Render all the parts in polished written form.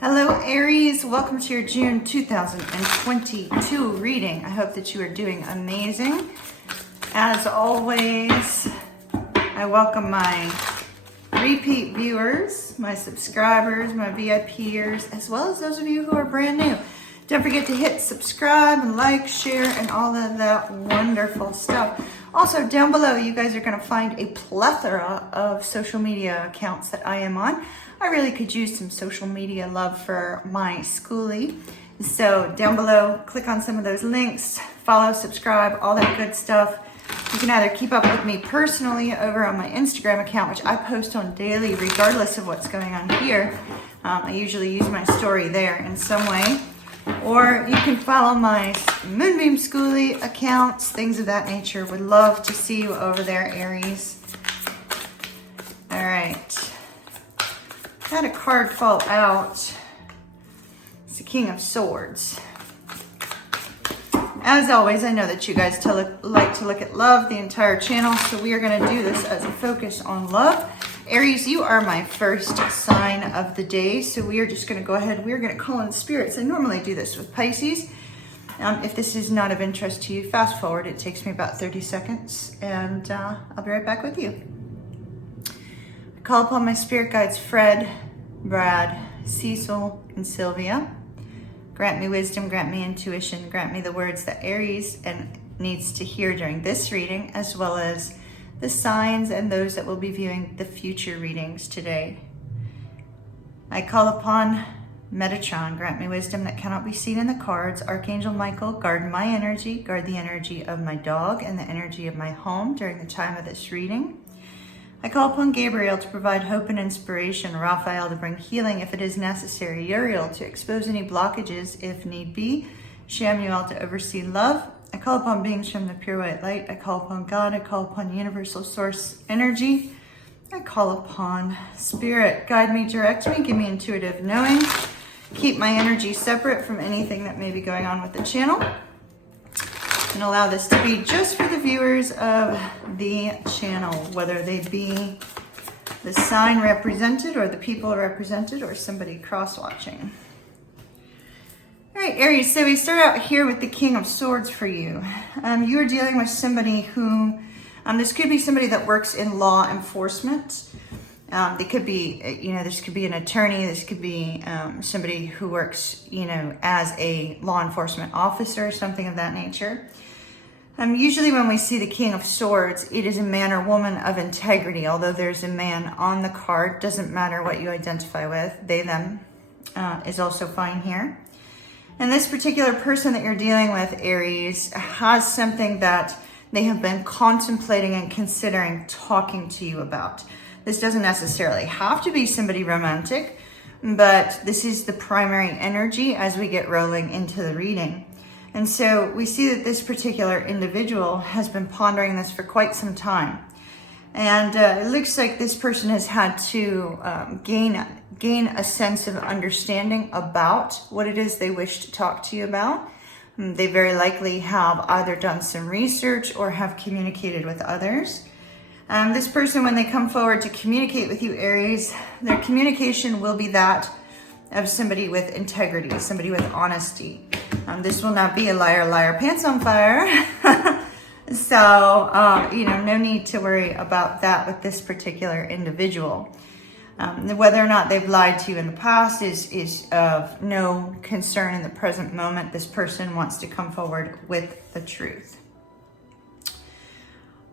Hello Aries, welcome to your June 2022 reading. I hope that you are doing amazing. As always, I welcome my repeat viewers, my subscribers, my VIPers, as well as those of you who are brand new. Don't forget to hit subscribe and like, share, and all of that wonderful stuff. Also, down below, you guys are going to find a plethora of social media accounts that I am on. I really could use some social media love for my schoolie. So down below, click on some of those links, follow, subscribe, all that good stuff. You can either keep up with me personally over on my Instagram account, which I post on daily regardless of what's going on here. I usually use my story there in some way. Or you can follow my Moonbeam Schoolie accounts, things of that nature. Would love to see you over there, Aries. All right. Had a card fall out. It's the King of Swords. As always, I know that you guys like to look at love, the entire channel, so we are going to do this as a focus on love. Aries, you are my first sign of the day, so we are just going to go ahead. We're going to call in spirits. I normally do this with Pisces. If this is not of interest to you, fast forward. It takes me about 30 seconds, and I'll be right back with you. I call upon my spirit guides, Fred, Brad, Cecil, and Sylvia. Grant me wisdom, grant me intuition, grant me the words that Aries needs to hear during this reading, as well as the signs and those that will be viewing the future readings today. I call upon Metatron, grant me wisdom that cannot be seen in the cards. Archangel Michael, guard my energy, guard the energy of my dog and the energy of my home during the time of this reading. I call upon Gabriel to provide hope and inspiration, Raphael to bring healing if it is necessary, Uriel to expose any blockages if need be, Shamuel to oversee love. I call upon beings from the pure white light. I call upon God. I call upon universal source energy. I call upon spirit. Guide me, direct me, give me intuitive knowing. Keep my energy separate from anything that may be going on with the channel. And allow this to be just for the viewers of the channel, whether they be the sign represented or the people represented or somebody cross-watching. All right, Aries, so we start out here with the King of Swords for you. You are dealing with somebody who, this could be somebody that works in law enforcement. They could be, this could be an attorney. This could be somebody who works, as a law enforcement officer, something of that nature. Usually when we see the King of Swords, it is a man or woman of integrity. Although there's a man on the card, doesn't matter what you identify with. They, them is also fine here. And this particular person that you're dealing with, Aries, has something that they have been contemplating and considering talking to you about. This doesn't necessarily have to be somebody romantic, but this is the primary energy as we get rolling into the reading. And so we see that this particular individual has been pondering this for quite some time. And it looks like this person has had to gain a sense of understanding about what it is they wish to talk to you about. They very likely have either done some research or have communicated with others. This person, when they come forward to communicate with you, Aries, their communication will be that of somebody with integrity, somebody with honesty. This will not be a liar, liar, pants on fire. So, no need to worry about that with this particular individual. Whether or not they've lied to you in the past is of no concern in the present moment. This person wants to come forward with the truth.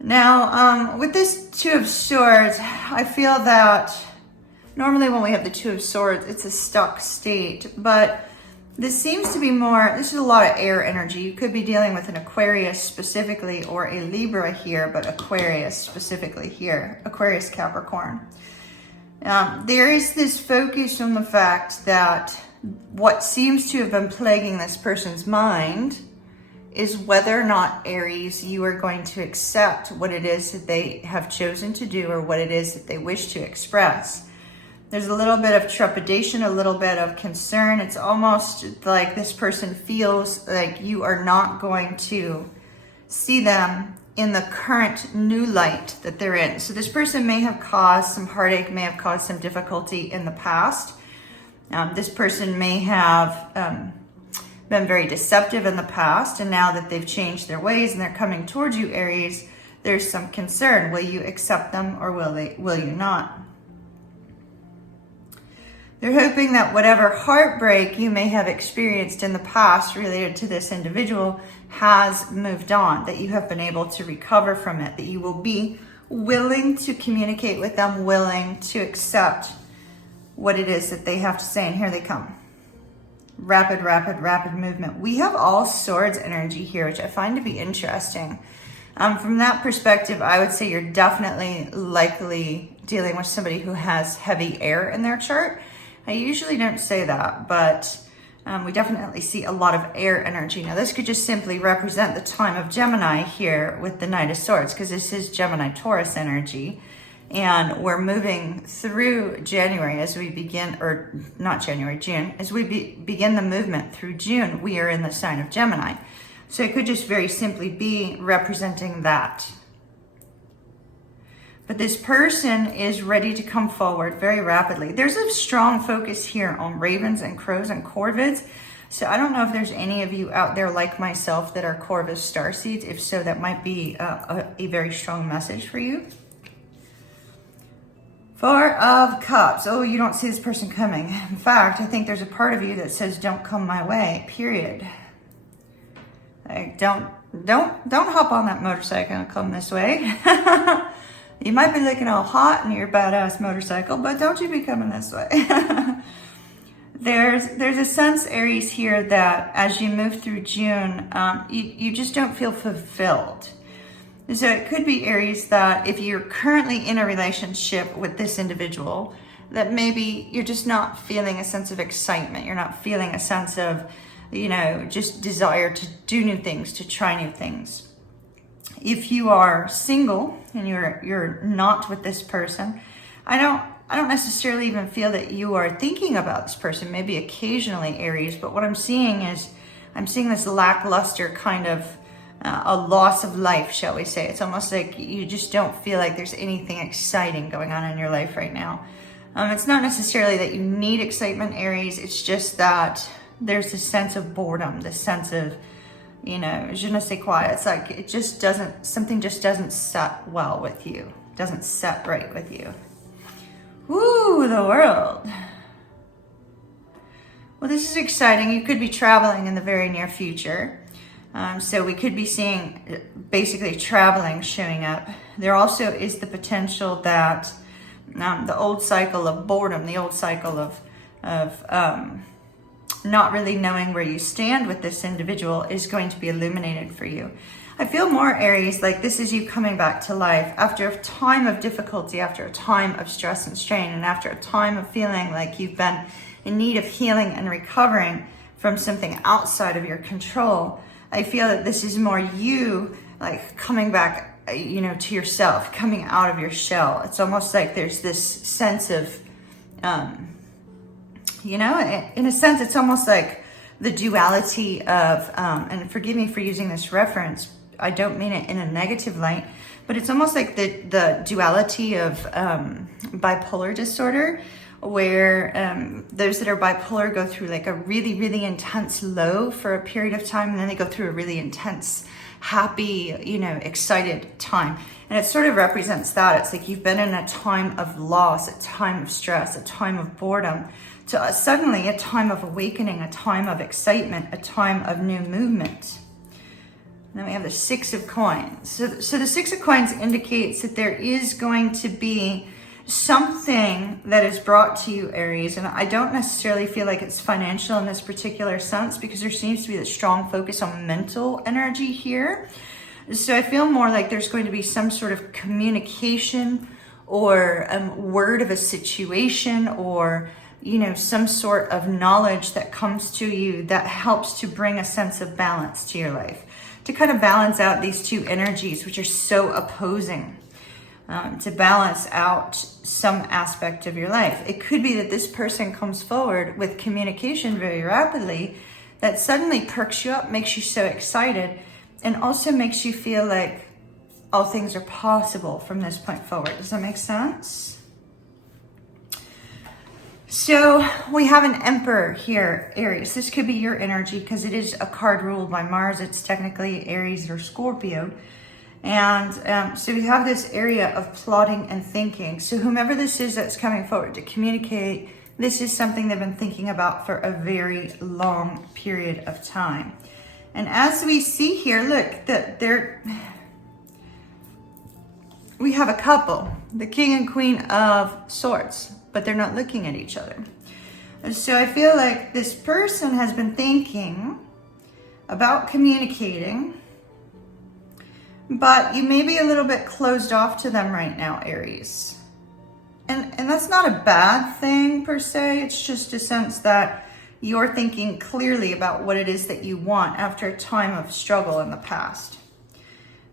Now, with this Two of Swords, I feel that normally when we have the Two of Swords, it's a stuck state, but this seems to be more, this is a lot of air energy. You could be dealing with an Aquarius specifically or a Libra here, but Aquarius specifically here, Aquarius Capricorn. There is this focus on the fact that what seems to have been plaguing this person's mind is whether or not, Aries, you are going to accept what it is that they have chosen to do or what it is that they wish to express. There's a little bit of trepidation, a little bit of concern. It's almost like this person feels like you are not going to see them in the current new light that they're in. So this person may have caused some heartache, may have caused some difficulty in the past. This person may have been very deceptive in the past, and now that they've changed their ways and they're coming towards you, Aries, there's some concern. Will you accept them, or will you not? They're hoping that whatever heartbreak you may have experienced in the past related to this individual has moved on, that you have been able to recover from it, that you will be willing to communicate with them, willing to accept what it is that they have to say. And here they come. Rapid, rapid, rapid movement. We have all swords energy here, which I find to be interesting. From that perspective, I would say you're definitely likely dealing with somebody who has heavy air in their chart. I usually don't say that, but we definitely see a lot of air energy. Now, this could just simply represent the time of Gemini here with the Knight of Swords, because this is Gemini-Taurus energy. And we're moving through January as we begin, or not January, June. As we begin the movement through June, we are in the sign of Gemini. So it could just very simply be representing that. But this person is ready to come forward very rapidly. There's a strong focus here on ravens and crows and corvids. So I don't know if there's any of you out there like myself that are Corvus starseeds. If so, that might be a very strong message for you. Four of Cups. Oh, you don't see this person coming. In fact, I think there's a part of you that says, don't come my way, period. Like, don't hop on that motorcycle and come this way. You might be looking all hot in your badass motorcycle, but don't you be coming this way. There's a sense, Aries, here that as you move through June, you just don't feel fulfilled. So it could be, Aries, that if you're currently in a relationship with this individual, that maybe you're just not feeling a sense of excitement. You're not feeling a sense of, just desire to do new things, to try new things. If you are single and you're not with this person, I don't necessarily even feel that you are thinking about this person. Maybe occasionally, Aries, but what I'm seeing is this lackluster kind of a loss of life, shall we say. It's almost like you just don't feel like there's anything exciting going on in your life right now. It's not necessarily that you need excitement, Aries. It's just that there's this sense of boredom, this sense of, je ne sais quoi. It's like something just doesn't set well with you, doesn't set right with you. Woo, the World. Well, this is exciting. You could be traveling in the very near future. So we could be seeing basically traveling showing up. There also is the potential that the old cycle of boredom, the old cycle of not really knowing where you stand with this individual is going to be illuminated for you. I feel more, Aries, like this is you coming back to life after a time of difficulty, after a time of stress and strain, and after a time of feeling like you've been in need of healing and recovering from something outside of your control. I feel that this is more you like coming back, to yourself, coming out of your shell. It's almost like there's this sense of, in a sense, it's almost like the duality of, and forgive me for using this reference, I don't mean it in a negative light, but it's almost like the duality of bipolar disorder, where those that are bipolar go through like a really, really intense low for a period of time, and then they go through a really intense, happy, excited time. And it sort of represents that. It's like you've been in a time of loss, a time of stress, a time of boredom, to suddenly a time of awakening, a time of excitement, a time of new movement. And then we have the Six of Coins. So the Six of Coins indicates that there is going to be something that is brought to you, Aries, and I don't necessarily feel like it's financial in this particular sense, because there seems to be a strong focus on mental energy here. So I feel more like there's going to be some sort of communication or word of a situation, or some sort of knowledge that comes to you that helps to bring a sense of balance to your life, to kind of balance out these two energies which are so opposing. To balance out some aspect of your life. It could be that this person comes forward with communication very rapidly that suddenly perks you up, makes you so excited, and also makes you feel like all things are possible from this point forward. Does that make sense? So we have an Emperor here, Aries. This could be your energy because it is a card ruled by Mars. It's technically Aries or Scorpio. And so we have this area of plotting and thinking. So whomever this is that's coming forward to communicate, this is something they've been thinking about for a very long period of time. And as we see here, look, we have a couple, the King and Queen of Swords, but they're not looking at each other. So I feel like this person has been thinking about communicating, but you may be a little bit closed off to them right now, Aries. And that's not a bad thing per se. It's just a sense that you're thinking clearly about what it is that you want after a time of struggle in the past.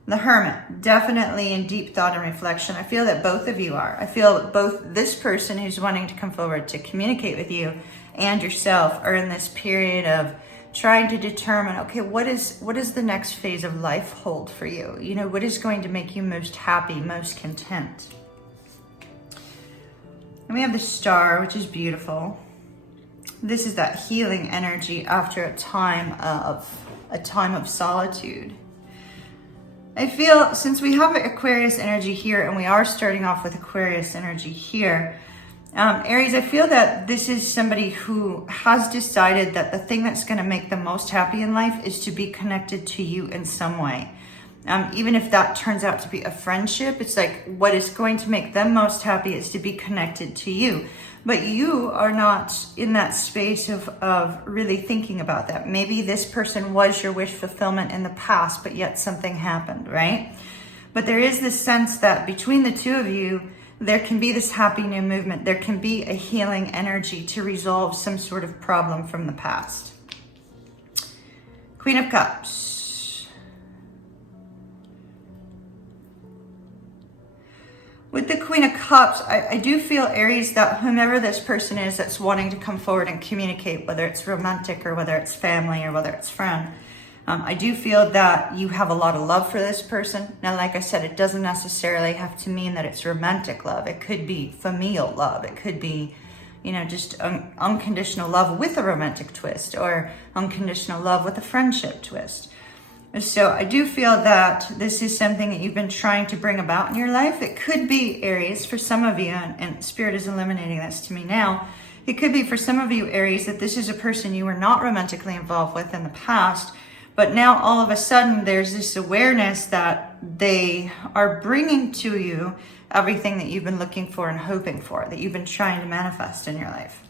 The Hermit, definitely in deep thought and reflection. I feel that both of you are. I feel that both this person who's wanting to come forward to communicate with you and yourself are in this period of trying to determine, okay, what is the next phase of life hold for you? You know, what is going to make you most happy, most content? And we have the Star, which is beautiful. This is that healing energy after a time of solitude. I feel since we have Aquarius energy here and we are starting off with Aquarius energy here, Aries, I feel that this is somebody who has decided that the thing that's going to make them most happy in life is to be connected to you in some way. Even if that turns out to be a friendship, it's like what is going to make them most happy is to be connected to you. But you are not in that space of really thinking about that. Maybe this person was your wish fulfillment in the past, but yet something happened, right? But there is this sense that between the two of you, there can be this happy new movement. There can be a healing energy to resolve some sort of problem from the past. Queen of Cups. With the Queen of Cups, I do feel, Aries, that whomever this person is that's wanting to come forward and communicate, whether it's romantic or whether it's family or whether it's friend, I do feel that you have a lot of love for this person. Now, like I said, it doesn't necessarily have to mean that it's romantic love. It could be familial love. It could be, you know, just unconditional love with a romantic twist or unconditional love with a friendship twist. So I do feel that this is something that you've been trying to bring about in your life. It could be, Aries, for some of you, and Spirit is illuminating this to me now, it could be for some of you, Aries, that this is a person you were not romantically involved with in the past, but now all of a sudden there's this awareness that they are bringing to you everything that you've been looking for and hoping for, that you've been trying to manifest in your life.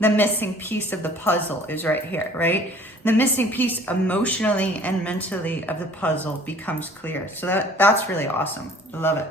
The missing piece of the puzzle is right here, right? The missing piece emotionally and mentally of the puzzle becomes clear. So that's really awesome. I love it.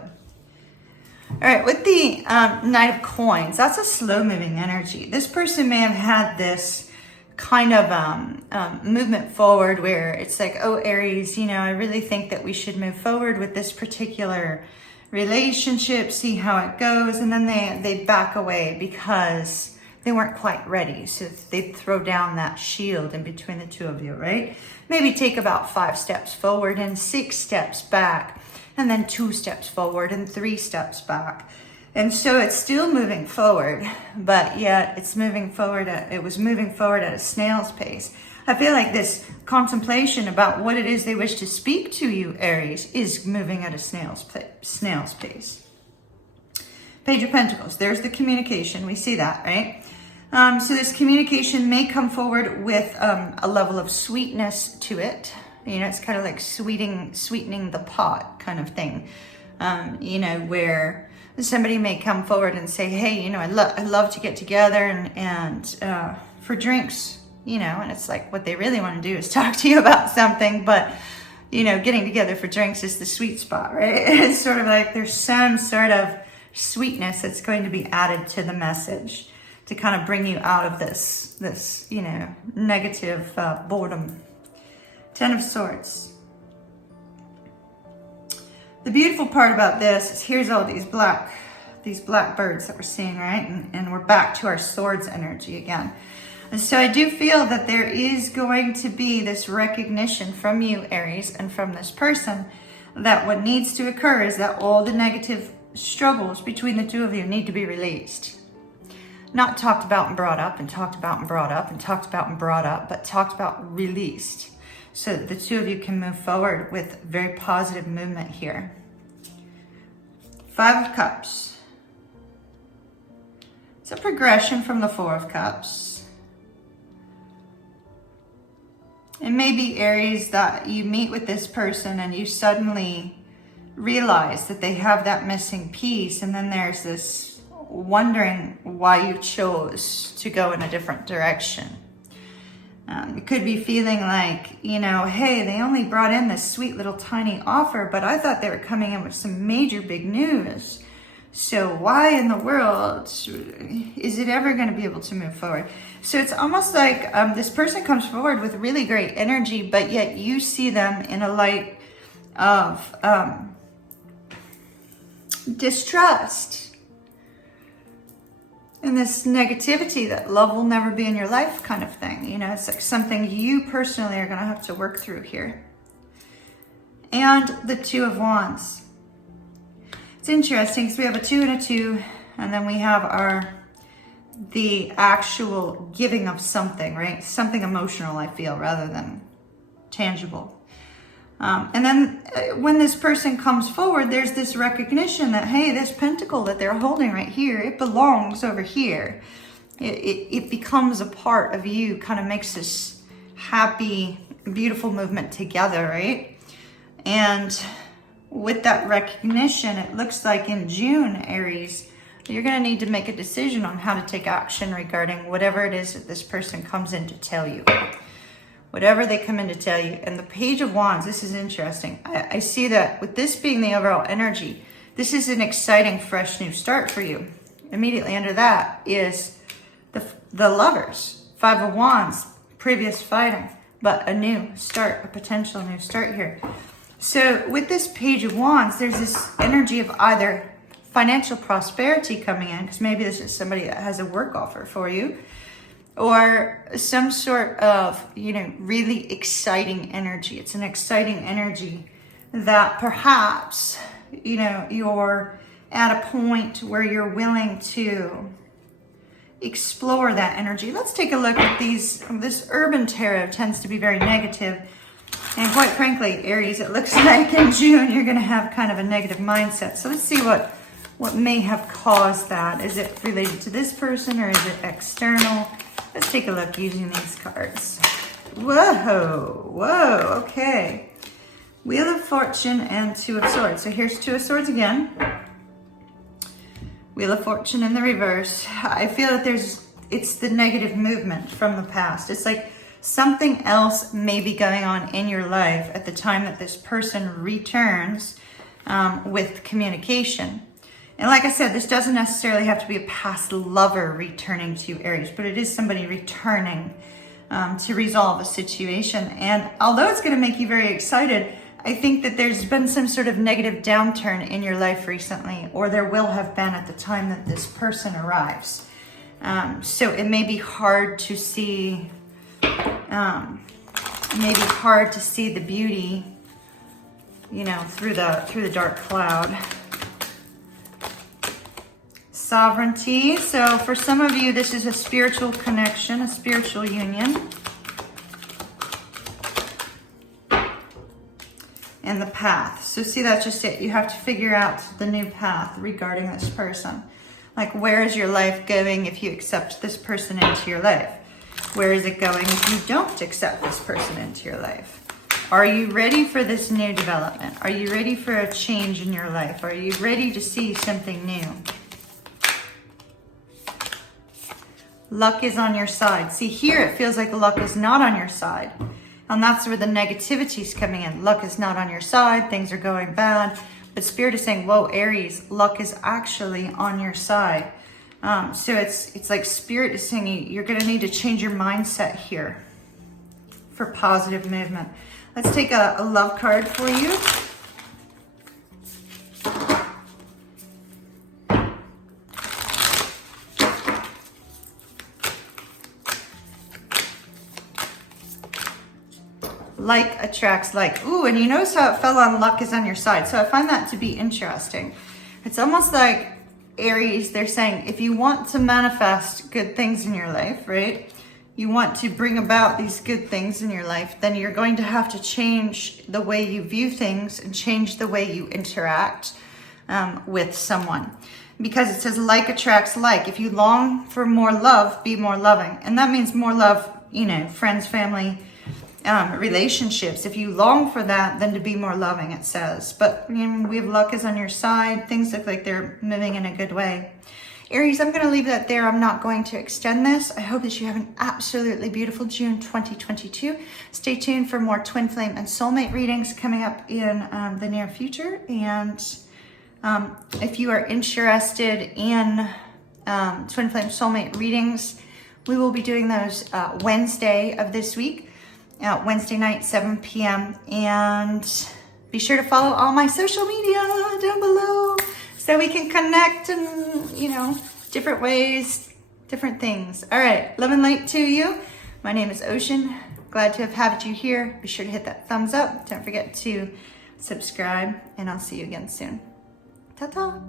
All right, with the Knight of Coins, that's a slow-moving energy. This person may have had this kind of movement forward where it's like, oh, Aries, you know, I really think that we should move forward with this particular relationship, see how it goes, and then they back away because they weren't quite ready. So they throw down that shield in between the two of you, right? Maybe take about 5 steps forward and 6 steps back, and then 2 steps forward and 3 steps back. And so it's still moving forward, but yet it's moving forward. It was moving forward at a snail's pace. I feel like this contemplation about what it is they wish to speak to you, Aries, is moving at a snail's pace. Page of Pentacles, there's the communication. We see that, right? So this communication may come forward with a level of sweetness to it. You know, it's kind of like sweetening the pot kind of thing. You know, where somebody may come forward and say, hey, you know, I'd love to get together and for drinks, you know, and it's like what they really want to do is talk to you about something, but, you know, getting together for drinks is the sweet spot, right? It's sort of like there's some sort of sweetness that's going to be added to the message to kind of bring you out of this, you know, negative boredom. 10 of Swords. The beautiful part about this is here's all these black birds that we're seeing, right? And we're back to our swords energy again. And so I do feel that there is going to be this recognition from you, Aries, and from this person that what needs to occur is that all the negative struggles between the two of you need to be released. not talked about and brought up and talked about and brought up and talked about and brought up, but talked about, released. So the two of you can move forward with very positive movement here. 5 of Cups. It's a progression from the 4 of Cups. It may be, Aries, that you meet with this person and you suddenly realize that they have that missing piece, and then there's this wondering why you chose to go in a different direction. You could be feeling like, you know, hey, they only brought in this sweet little tiny offer, but I thought they were coming in with some major big news. So why in the world is it ever going to be able to move forward? So it's almost like this person comes forward with really great energy, but yet you see them in a light of distrust. And this negativity that love will never be in your life kind of thing. You know, it's like something you personally are going to have to work through here. And the 2 of Wands. It's interesting because we have a 2 and a 2, and then we have the actual giving of something, right? Something emotional, I feel, rather than tangible. And then when this person comes forward, there's this recognition that, hey, this pentacle that they're holding right here, it belongs over here. It becomes a part of you, kind of makes this happy, beautiful movement together, right? And with that recognition, it looks like in June, Aries, you're going to need to make a decision on how to take action regarding whatever it is that this person comes in to tell you. Whatever they come in to tell you. And the Page of Wands, this is interesting. I see that with this being the overall energy, this is an exciting, fresh new start for you. Immediately under that is the Lovers. 5 of Wands, previous fighting, but a new start, a potential new start here. So with this Page of Wands, there's this energy of either financial prosperity coming in, because maybe this is somebody that has a work offer for you, or some sort of, you know, really exciting energy. It's an exciting energy that perhaps, you know, you're at a point where you're willing to explore that energy. Let's take a look at these. This Urban Tarot tends to be very negative. And quite frankly, Aries, it looks like in June you're going to have kind of a negative mindset. So let's see what may have caused that. Is it related to this person or is it external? Let's take a look using these cards. Whoa, okay. Wheel of Fortune and 2 of Swords. So here's 2 of Swords again. Wheel of Fortune in the reverse. I feel that it's the negative movement from the past. It's like something else may be going on in your life at the time that this person returns with communication. And like I said, this doesn't necessarily have to be a past lover returning to you, Aries, but it is somebody returning to resolve a situation. And although it's going to make you very excited, I think that there's been some sort of negative downturn in your life recently, or there will have been at the time that this person arrives. So it may be hard to see, the beauty, you know, through the dark cloud. Sovereignty. So for some of you, this is a spiritual connection, a spiritual union. And the path. So see, that's just it. You have to figure out the new path regarding this person. Like, where is your life going if you accept this person into your life? Where is it going if you don't accept this person into your life? Are you ready for this new development? Are you ready for a change in your life? Are you ready to see something new? Luck is on your side. See, here it feels like luck is not on your side. And that's where the negativity is coming in. Luck is not on your side. Things are going bad. But Spirit is saying, whoa, Aries, luck is actually on your side. So it's like Spirit is saying you're going to need to change your mindset here for positive movement. Let's take a love card for you. Like attracts like. Ooh, and you notice how it fell on luck is on your side. So I find that to be interesting. It's almost like Aries, they're saying if you want to manifest good things in your life, right? You want to bring about these good things in your life, then you're going to have to change the way you view things and change the way you interact with someone. Because it says like attracts like. If you long for more love, be more loving. And that means more love, you know, friends, family, relationships. If you long for that, then to be more loving, it says. But you know, we have luck is on your side. Things look like they're moving in a good way. Aries, I'm going to leave that there. I'm not going to extend this. I hope that you have an absolutely beautiful June 2022. Stay tuned for more twin flame and soulmate readings coming up in the near future. And if you are interested in twin flame soulmate readings, we will be doing those Wednesday of this week, Wednesday night, 7 p.m. And be sure to follow all my social media down below so we can connect and, you know, different ways, different things. All right, love and light to you. My name is Ocean. Glad to have had you here. Be sure to hit that thumbs up. Don't forget to subscribe, and I'll see you again soon. Ta-ta.